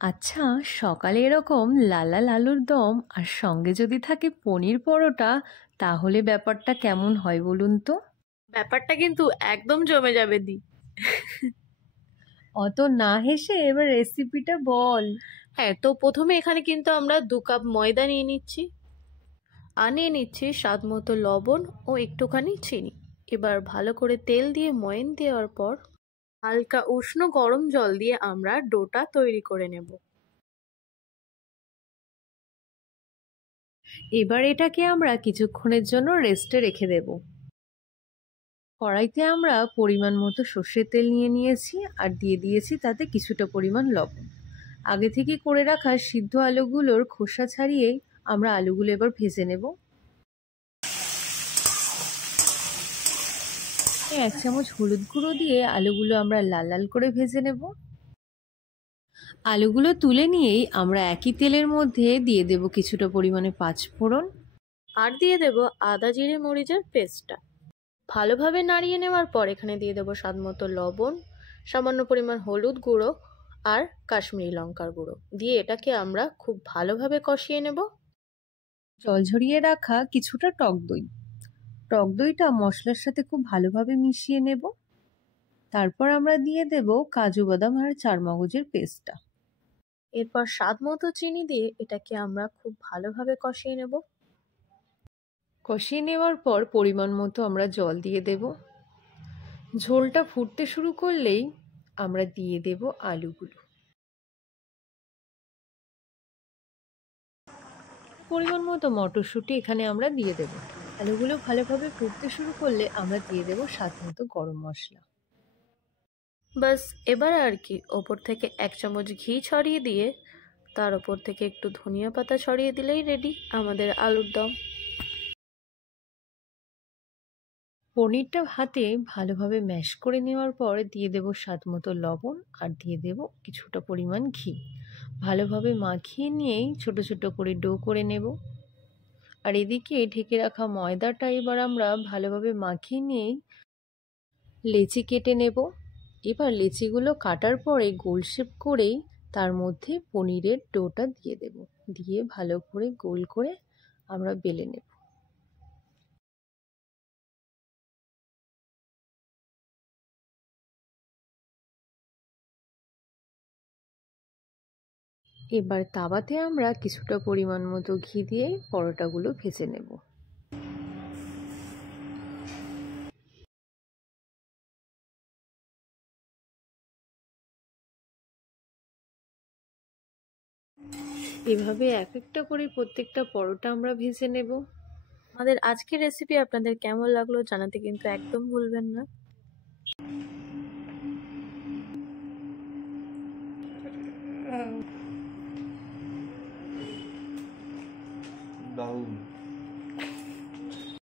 আচ্ছা, সকালে এরকম লাল লাল আলুর দম আর সঙ্গে যদি থাকে পনির পরোটা, তাহলে ব্যাপারটা কেমন হয় বলুন তো? ব্যাপারটা কিন্তু একদম জমে যাবে দি। অত না হেসে এবার রেসিপিটা বল। হ্যাঁ, তো প্রথমে এখানে কিন্তু আমরা 2 কাপ ময়দা নিয়ে নিচ্ছি, আর নিয়ে নিচ্ছি স্বাদ মতো লবণ ও একটুখানি চিনি। এবার ভালো করে তেল দিয়ে ময়ান দেওয়ার পর হালকা উষ্ণ গরম জল দিয়ে আমরা ডোটা তৈরি করে নেব। এবার এটাকে আমরা কিছুক্ষণের জন্য রেস্টে রেখে দেব। কড়াইতে আমরা পরিমাণ মতো সর্ষের তেল নিয়ে নিয়েছি আর দিয়ে দিয়েছি তাতে কিছুটা পরিমাণ লবণ। আগে থেকে করে রাখা সিদ্ধ আলুগুলোর খোসা ছাড়িয়ে আমরা আলুগুলো এবার ভেজে নেব। 1 চামচ হলুদ গুঁড়ো দিয়ে আলুগুলো আমরা লাল লাল করে ভেজে নেব। আলুগুলো তুলে নিয়েই আমরা একই তেলের মধ্যে দিয়ে দেব কিছুটা পরিমাণে পাঁচফোড়ন। আর দিয়ে দেব আদা জিরে মরিচের পেস্টটা। ভালোভাবে নাড়িয়ে নেওয়ার পর এখানে দিয়ে দেবো স্বাদ মতো লবণ, সামান্য পরিমাণ হলুদ গুঁড়ো আর কাশ্মীরি লঙ্কার গুঁড়ো দিয়ে এটাকে আমরা খুব ভালোভাবে কষিয়ে নেব। জল ঝরিয়ে রাখা কিছুটা টক দই, টক দইটা মশলার সাথে খুব ভালোভাবে মিশিয়ে নেব। তারপর আমরা দিয়ে দেব কাজু বাদাম আর চারমগজের পেস্টটা। এরপর স্বাদ মতো চিনি দিয়ে এটাকে আমরা খুব ভালোভাবে কষিয়ে নেব। কষিয়ে নেওয়ার পর পরিমাণ মতো আমরা জল দিয়ে দেব। ঝোলটা ফুটতে শুরু করলেই আমরা দিয়ে দেব আলুগুলো। পরিমাণ মতো মটরশুঁটি এখানে আমরা দিয়ে দেব। আলুগুলো ভালোভাবে ফুটতে শুরু করলে আমরা দিয়ে দেব স্বাদ মতো গরম মশলা। বাস, এবার আর কি ওপর থেকে 1 চামচ ঘি ছড়িয়ে দিয়ে তার ওপর থেকে একটু ধনিয়া পাতা ছড়িয়ে দিলেই রেডি আমাদের আলুর দম। পনিরটা হাতে ভালোভাবে ম্যাশ করে নেওয়ার পর দিয়ে দেব স্বাদ মতো লবণ আর দিয়ে দেব কিছুটা পরিমাণ ঘি। ভালোভাবে মাখিয়ে নিয়েই ছোট ছোট করে ডো করে নেব। আর এদিকে ঢেকে রাখা ময়দাটা এবার আমরা ভালোভাবে মাখিয়ে নিয়েই লেচি কেটে নেব। এবার লেচিগুলো কাটার পরে গোল শেপ করেই তার মধ্যে পনিরের ডোটা দিয়ে দেব। দিয়ে ভালো করে গোল করে আমরা বেলে নেব। এবার তাওয়াতে আমরা কিছুটা পরিমাণ মতো ঘি দিয়ে পরোটাগুলো ভেজে নেব। এভাবে এক একটা করে প্রত্যেকটা পরোটা আমরা ভেজে নেব। আমাদের আজকের রেসিপি আপনাদের কেমন লাগলো জানাতে কিন্তু একদম ভুলবেন না। দারুণ।